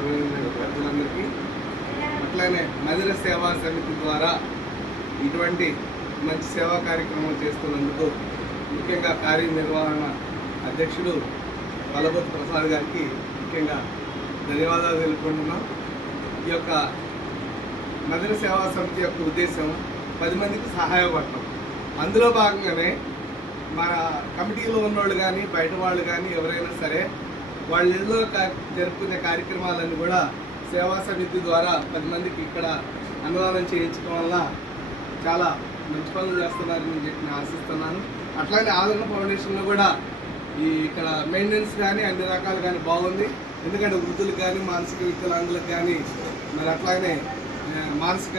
గౌరవనీయ ప్రజలందరికీ, అట్లానే మదిర సేవా సమితి ద్వారా ఇటువంటి మంచి సేవా కార్యక్రమం చేస్తున్నందుకు ముఖ్యంగా కార్యనిర్వహణ అధ్యక్షుడు వల్లభోతు ప్రసాద్ గారికి ముఖ్యంగా ధన్యవాదాలు తెలుపుకుంటున్నాం. ఈ యొక్క మదిర సేవా సమితి యొక్క ఉద్దేశం 10 మందికి సహాయపడటం. అందులో భాగంగానే మన కమిటీలో ఉన్నవాళ్ళు కానీ బయట వాళ్ళు కానీ ఎవరైనా సరే వాళ్ళ ఇళ్ళలో జరుపుకునే కార్యక్రమాలన్నీ కూడా సేవా సమితి ద్వారా 10 మందికి ఇక్కడ అన్నదానం చేయించడం వల్ల చాలా మంచి పనులు చేస్తున్నారని చెప్పి నేను ఆశిస్తున్నాను. అట్లానే ఆదరణ ఫౌండేషన్లో కూడా ఇక్కడ మెయింటెనెన్స్ కానీ అన్ని రకాలు కానీ బాగుంది. ఎందుకంటే వృద్ధులకు కానీ మానసిక వికలాంగులకు కానీ మరి అట్లానే మానసిక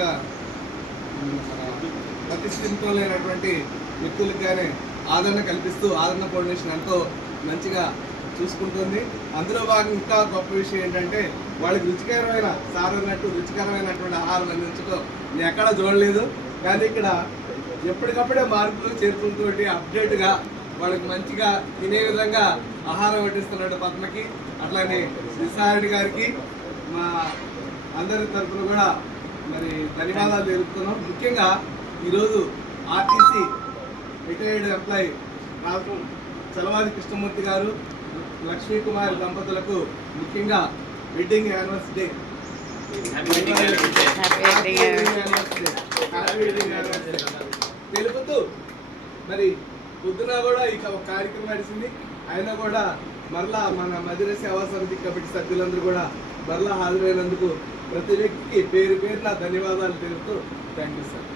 ప్రతిష్ఠితం లేనటువంటి వ్యక్తులకు కానీ ఆదరణ కల్పిస్తూ ఆదరణ ఫౌండేషన్ ఎంతో మంచిగా చూసుకుంటుంది. అందులో భాగంగా ఇంకా గొప్ప విషయం ఏంటంటే వాళ్ళకి రుచికరమైన సారన్నట్టు రుచికరమైనటువంటి ఆహారం అందించడం నేను ఎక్కడా చూడలేదు. కానీ ఇక్కడ ఎప్పటికప్పుడే మార్పులు చేర్పులతో అప్డేట్గా వాళ్ళకి మంచిగా తినే విధంగా ఆహారం వడ్డిస్తున్నాడు పద్మకి, అట్లానే నిస్సారెడ్డి గారికి మా అందరి తరఫున కూడా మరి ధన్యవాదాలు తెలుపుతున్నాం. ముఖ్యంగా ఈరోజు ఆర్టీసీ రిటైర్డ్ ఎంప్లాయీ నాకు చలవాది కృష్ణమూర్తి గారు, లక్ష్మీ కుమారి దంపతులకు ముఖ్యంగా వెడ్డింగ్ యానివర్సరీ తెలుపుతూ మరి పొద్దున కూడా ఇక ఒక కార్యక్రమం నడిచింది. అయినా కూడా మరలా మన మదిర సేవా సమితి కమిటీ సభ్యులందరూ కూడా మరలా హాజరైనందుకు ప్రతి వ్యక్తికి పేరు పేరున ధన్యవాదాలు తెలుపుతూ థ్యాంక్ యూ సార్.